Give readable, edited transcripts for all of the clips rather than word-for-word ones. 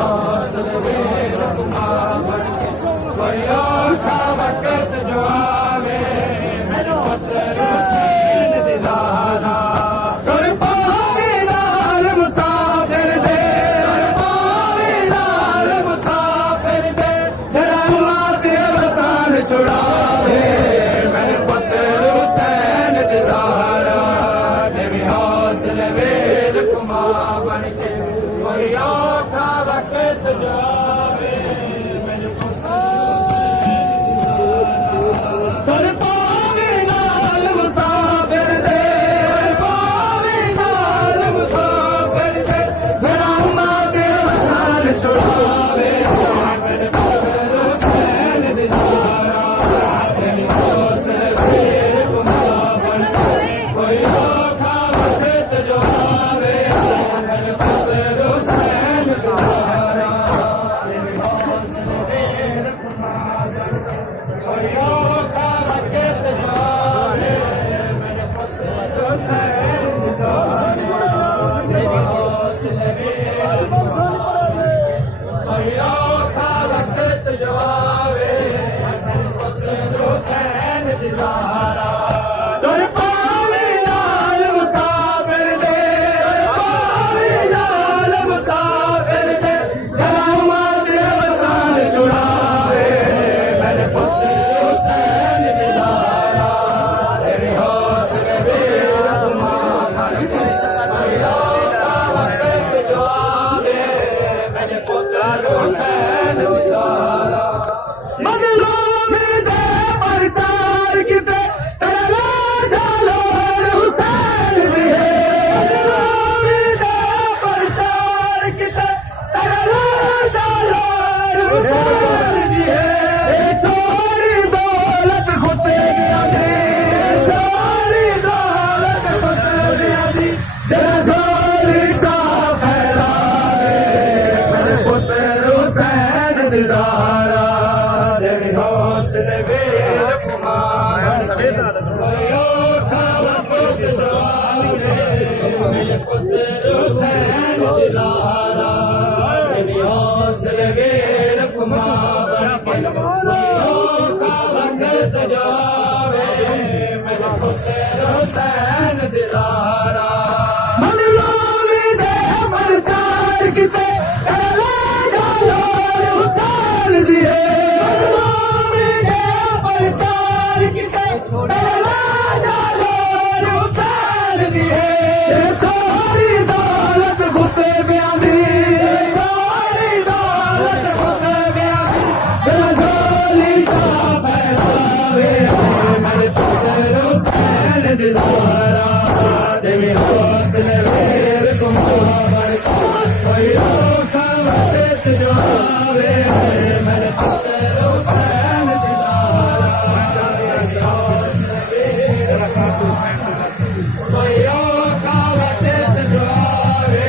हौसले वीर कुमार कोई औखा वक्त जो आवे मेरे पुत्र हुसैन दिलारा कर पावे नाल मुसाफिर दे जरा माते वतन छुड़ावे मेरे पुत्र हुसैन दिलारा मेरे हौसले वीर कुमार बन के कोई औखा वक्त जो आवे मेरे पुत्र कर पावे नाल मुसाफिर दे जरा माते वतन छुड़ावे मेरे पुत्र हुसैन दिलारा मेरे हौसले वीर कुमार बन के कोई औखा वक्त जो आवे मेरे पुत्र हुसैन दिलारा मेरे हौसले वीर कुमार बन के कोई औखा वक्त जो आवे मेरे पुत्र हुसैन दिलारा मेरे हौसले वीर कोई औखा वक्त जो आवे मेरे पुत्र हुसैन दिलारा तुर पावे नाल मुसाफिर दे जरा माते वतन छुड़ावे मेरे पुत्र हुसैन दिलारा मेरे हौसले वीर कुमार बन के कोई औखा वक्त जो आवे मेरे पुत्र हुसैन दिलारा मज़लूम दे प्रचार किते तेरा जालो हुसैन दिए मज़लूम दे प्रचार किते तेरा जालो हुसैन दिए छोड़ी दौलत खुते गया जी छोड़ी दौलत खुते गया जी जरा जोरी चा फैलावे मेरे पुत्र हुसैन दिलारा मेरे हौसले वीर कुमार कोई औखा वक्त जो आवे मेरे पुत्र हुसैन दिलारा मेरे हौसले वीर कुमार कोई औखा वक्त जो आवे मेरे पुत्र हुसैन दिलारा मज़लूम दे प्रचार किते तेरा जालो हुसैन दिए मज़लूम दे प्रचार किते तेरा जालो हुसैन दिए छोड़ी दौलत खुते ब्यादी छोड़ी दौलत खुते ब्यादी जरा झोली चा फैलावे मेरे पुत्र हुसैन दिलारा मेरे हौसले वीर कुमार बन के कोई औखा वक्त जो आवे मेरे पुत्र हुसैन दिलारा मेरे हौसले वीर कोई औखा वक्त जो आवे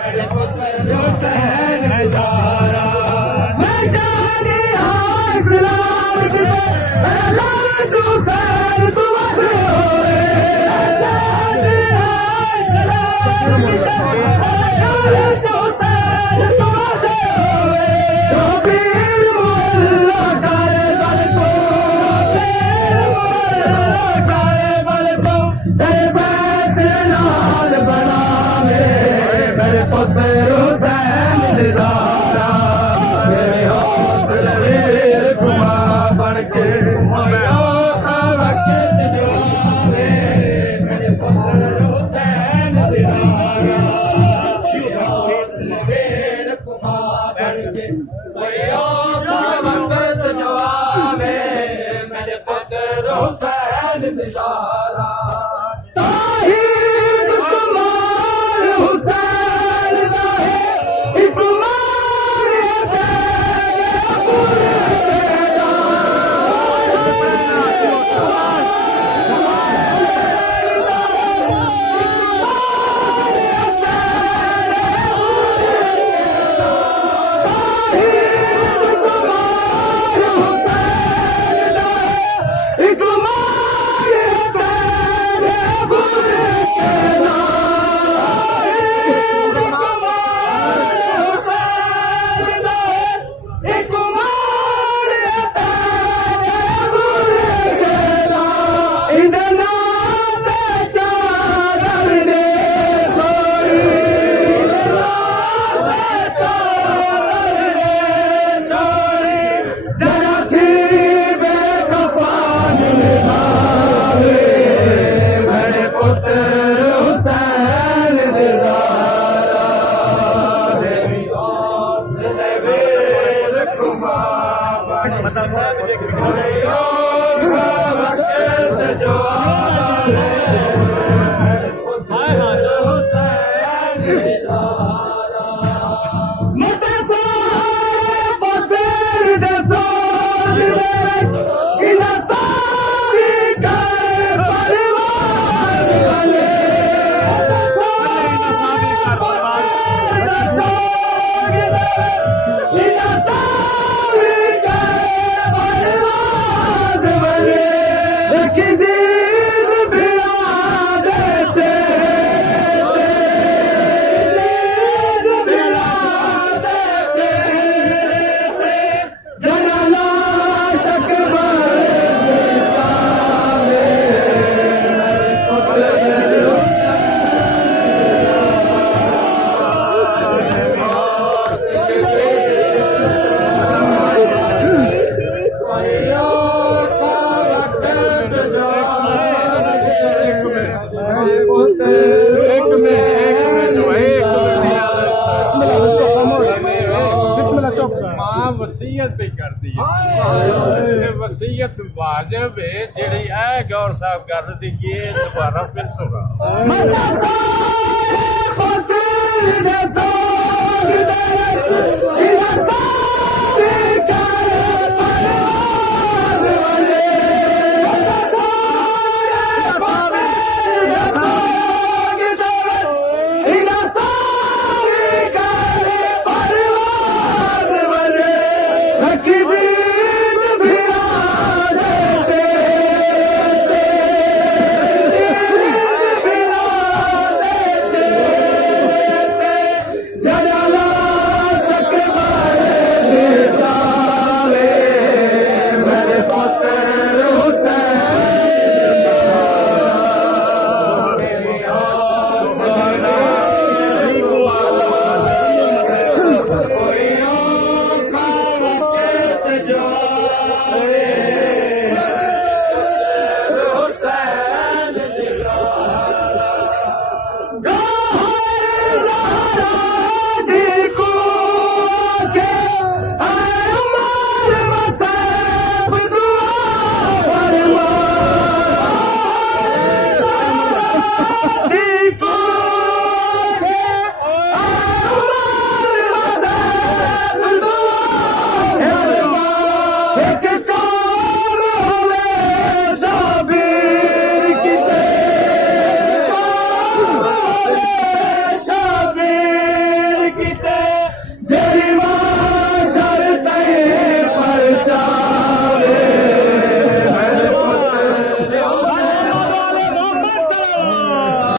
मेरे पुत्र हुसैन दिलारा मैं जाने इस्लाम के लालच हुसैन तू अधे होए जाने इस्लाम के लालच हुसैन तू अधे होए जो पीर मोहल्ला करे बल को पीर मोहल्ला करे बल को तेरे फैसले नाल बनावे मेरे पुत्र हुसैन दिलारा मेरे हौसले वीर कुमार बन के कोई औखा वक्त जो आवे मेरे पुत्र हुसैन दिलारा मेरे हौसले वीर कुमार बन के कोई औखा वक्त जो आवे मेरे पुत्र हुसैन दिलारा ताहीर कुमार हुसैन दाहे कुमार ਮਤੇ ਸਾਰੇ ਪੱਥਰ ਦੇ ਸੋਗ ਦੇ ਵਿੱਚ ਇਹਨਾਂ ਸਾਰੀ ਕਰ ਪਰਿਵਾਰ ਵਾਲੇ ਸਾਰੀ ਕਰ ਪਰਿਵਾਰ ਦੇ ਸੋਗ ਦੇ ਵਿੱਚ ਇਹਨਾਂ ਸਾਰੀ ਕਰ ਪਰਿਵਾਰ ਵਾਲੇ ਦੇਖੀ ਦੀਨ ਬਿਲਾ ਦੇ ਚੇ वसीयत भी कर दी है वसीयत वाजिब है जी गौर साहब कर दी दोबारा फिर सुना